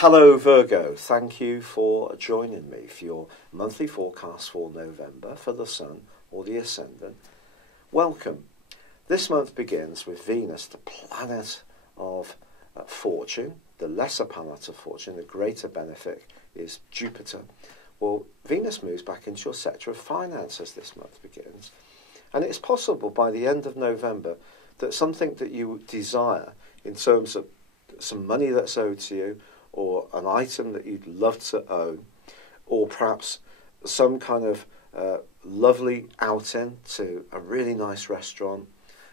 Hello Virgo, thank you for joining me for your monthly forecast for November for the Sun or the Ascendant. Welcome. This month begins with Venus, the planet of fortune, the lesser planet of fortune. The greater benefit is Jupiter. Well, Venus moves back into your sector of finance as this month begins. And it's possible by the end of November that something that you desire in terms of some money that's owed to you, or an item that you'd love to own, or perhaps some kind of lovely outing to a really nice restaurant,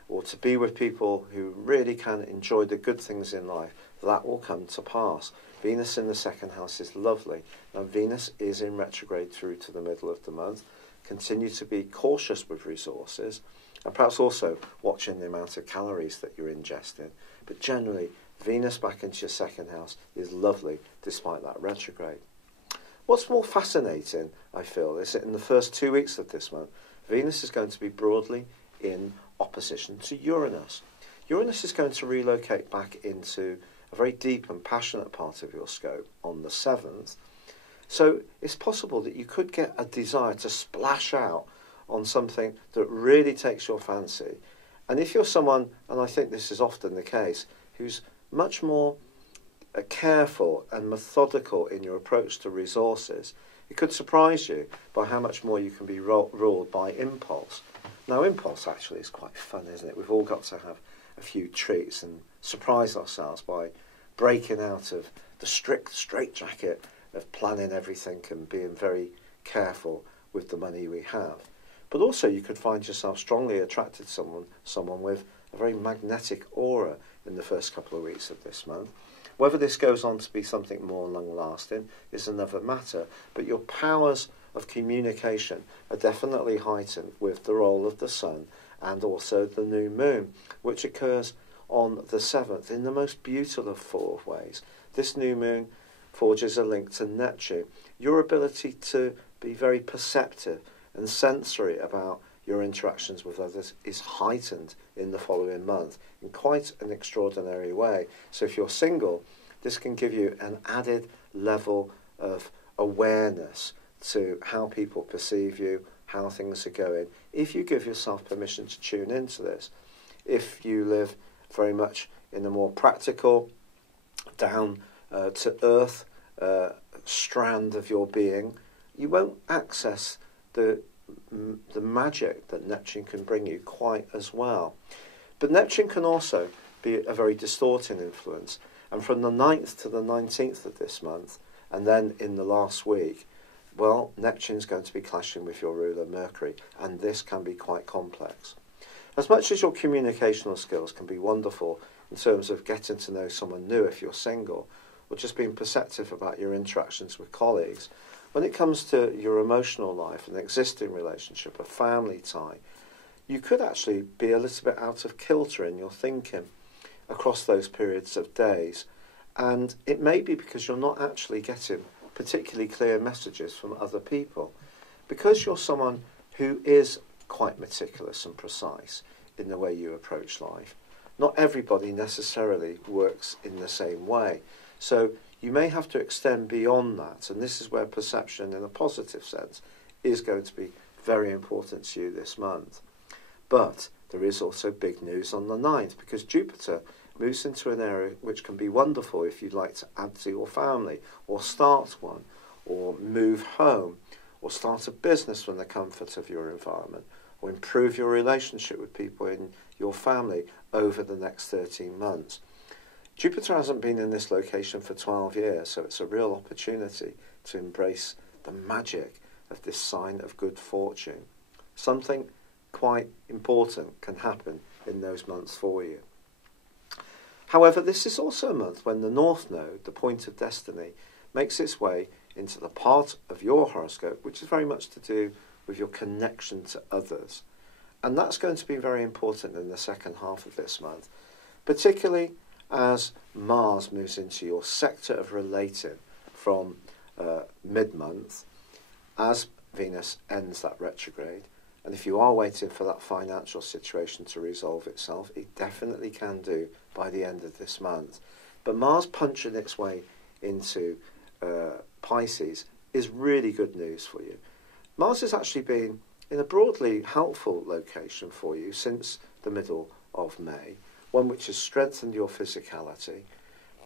or to be with people who really can enjoy the good things in life, that will come to pass. Venus in the second house is lovely. Now, Venus is in retrograde through to the middle of the month. Continue to be cautious with resources, and perhaps also watching the amount of calories that you're ingesting. But generally, Venus back into your second house is lovely despite that retrograde. What's more fascinating, I feel, is that in the first 2 weeks of this month, Venus is going to be broadly in opposition to Uranus. Uranus is going to relocate back into a very deep and passionate part of your scope on the 7th. So it's possible that you could get a desire to splash out on something that really takes your fancy. And if you're someone, and I think this is often the case, who's much more careful and methodical in your approach to resources, it could surprise you by how much more you can be ruled by impulse. Now, impulse actually is quite fun, isn't it? We've all got to have a few treats and surprise ourselves by breaking out of the strict straitjacket of planning everything and being very careful with the money we have. But also you could find yourself strongly attracted to someone with a very magnetic aura in the first couple of weeks of this month. Whether this goes on to be something more long-lasting is another matter, but your powers of communication are definitely heightened with the role of the Sun and also the new moon, which occurs on the 7th in the most beautiful of ways. This new moon forges a link to Neptune. Your ability to be very perceptive and sensory about your interactions with others is heightened in the following month in quite an extraordinary way. So if you're single, this can give you an added level of awareness to how people perceive you, how things are going, if you give yourself permission to tune into this. If you live very much in a more practical, down to earth strand of your being, you won't access the magic that Neptune can bring you quite as well. But Neptune can also be a very distorting influence. And from the 9th to the 19th of this month, and then in the last week, well, Neptune's going to be clashing with your ruler Mercury, and this can be quite complex. As much as your communicational skills can be wonderful in terms of getting to know someone new if you're single, or just being perceptive about your interactions with colleagues, when it comes to your emotional life, an existing relationship, a family tie, you could actually be a little bit out of kilter in your thinking across those periods of days. And it may be because you're not actually getting particularly clear messages from other people. Because you're someone who is quite meticulous and precise in the way you approach life, not everybody necessarily works in the same way. So you may have to extend beyond that, and this is where perception in a positive sense is going to be very important to you this month. But there is also big news on the 9th, because Jupiter moves into an area which can be wonderful if you'd like to add to your family, or start one, or move home, or start a business from the comfort of your environment, or improve your relationship with people in your family over the next 13 months. Jupiter hasn't been in this location for 12 years, so it's a real opportunity to embrace the magic of this sign of good fortune. Something quite important can happen in those months for you. However, this is also a month when the North Node, the point of destiny, makes its way into the part of your horoscope which is very much to do with your connection to others. And that's going to be very important in the second half of this month, particularly as Mars moves into your sector of relating from mid-month, as Venus ends that retrograde. And if you are waiting for that financial situation to resolve itself, it definitely can do by the end of this month. But Mars punching its way into Pisces is really good news for you. Mars has actually been in a broadly helpful location for you since the middle of May, one which has strengthened your physicality,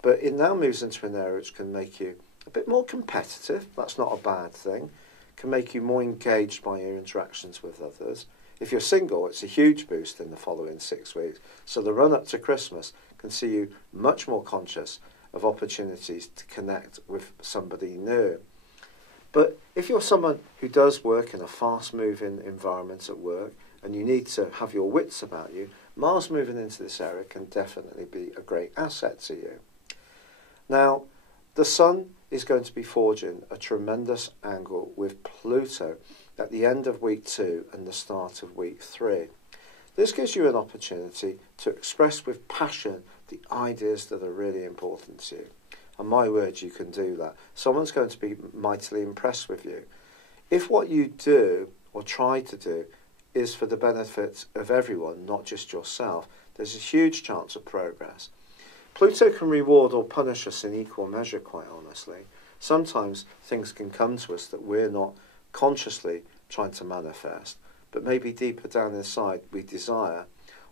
but it now moves into an area which can make you a bit more competitive. That's not a bad thing. Can make you more engaged by your interactions with others. If you're single, it's a huge boost in the following 6 weeks. So the run up to Christmas can see you much more conscious of opportunities to connect with somebody new. But if you're someone who does work in a fast-moving environment at work and you need to have your wits about you, Mars moving into this area can definitely be a great asset to you. Now, the Sun is going to be forging a tremendous angle with Pluto at the end of week 2 and the start of week 3. This gives you an opportunity to express with passion the ideas that are really important to you. And my word, you can do that. Someone's going to be mightily impressed with you. If what you do or try to do is for the benefit of everyone, not just yourself, there's a huge chance of progress. Pluto can reward or punish us in equal measure, quite honestly. Sometimes things can come to us that we're not consciously trying to manifest, but maybe deeper down inside we desire.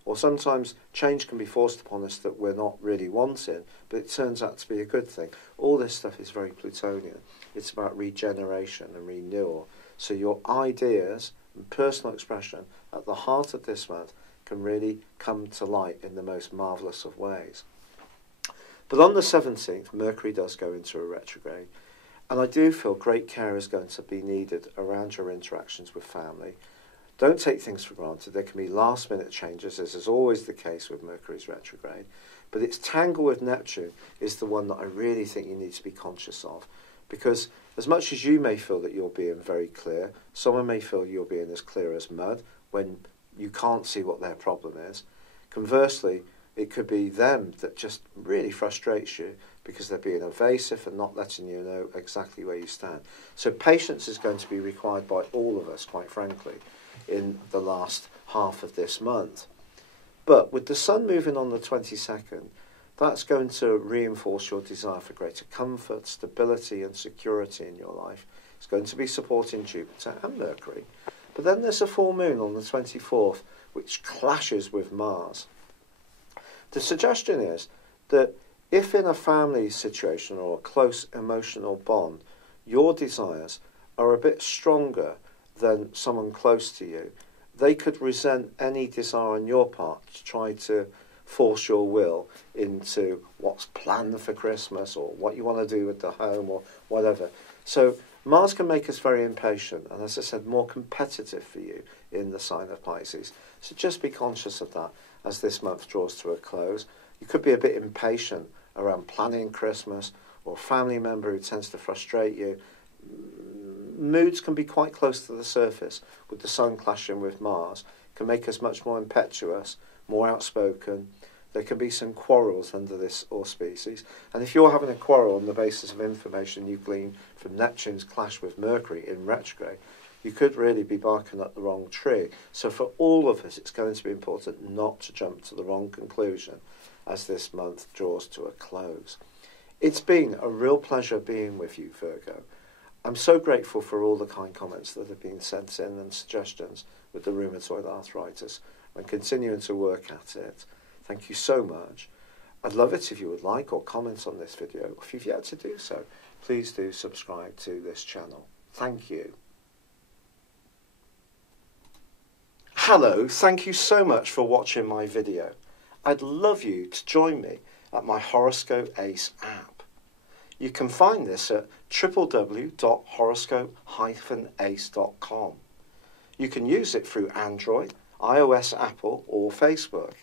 Or sometimes change can be forced upon us that we're not really wanting, but it turns out to be a good thing. All this stuff is very Plutonian. It's about regeneration and renewal. So your ideas and personal expression at the heart of this month can really come to light in the most marvellous of ways. But on the 17th, Mercury does go into a retrograde, and I do feel great care is going to be needed around your interactions with family. Don't take things for granted. There can be last-minute changes, as is always the case with Mercury's retrograde. But its tangle with Neptune is the one that I really think you need to be conscious of. Because as much as you may feel that you're being very clear, someone may feel you're being as clear as mud when you can't see what their problem is. Conversely, it could be them that just really frustrates you because they're being evasive and not letting you know exactly where you stand. So patience is going to be required by all of us, quite frankly, in the last half of this month. But with the Sun moving on the 22nd, that's going to reinforce your desire for greater comfort, stability and security in your life. It's going to be supporting Jupiter and Mercury. But then there's a full moon on the 24th, which clashes with Mars. The suggestion is that if in a family situation or a close emotional bond, your desires are a bit stronger than someone close to you, they could resent any desire on your part to try to force your will into what's planned for Christmas or what you want to do with the home or whatever. So Mars can make us very impatient and, as I said, more competitive for you in the sign of Pisces. So just be conscious of that as this month draws to a close. You could be a bit impatient around planning Christmas or a family member who tends to frustrate you. Moods can be quite close to the surface with the Sun clashing with Mars. It can make us much more impetuous, more outspoken. There can be some quarrels under this auspices. And if you're having a quarrel on the basis of information you glean from Neptune's clash with Mercury in retrograde, you could really be barking up the wrong tree. So for all of us, it's going to be important not to jump to the wrong conclusion as this month draws to a close. It's been a real pleasure being with you, Virgo. I'm so grateful for all the kind comments that have been sent in and suggestions with the rheumatoid arthritis and continuing to work at it. Thank you so much. I'd love it if you would like or comment on this video. If you've yet to do so, please do subscribe to this channel. Thank you. Hello, thank you so much for watching my video. I'd love you to join me at my Horoscope Ace app. You can find this at www.horoscope-ace.com. You can use it through Android, iOS, Apple or Facebook.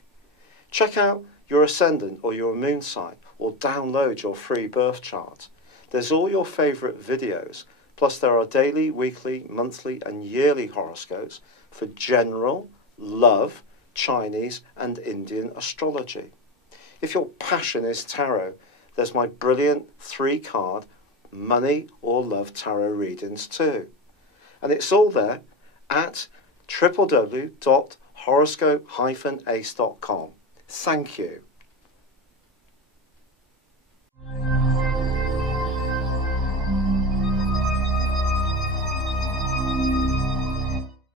Check out your ascendant or your moon sign or download your free birth chart. There's all your favourite videos, plus there are daily, weekly, monthly and yearly horoscopes for general, love, Chinese and Indian astrology. If your passion is tarot, there's my brilliant 3-card money or love tarot readings too. And it's all there at www.horoscope-ace.com. Thank you.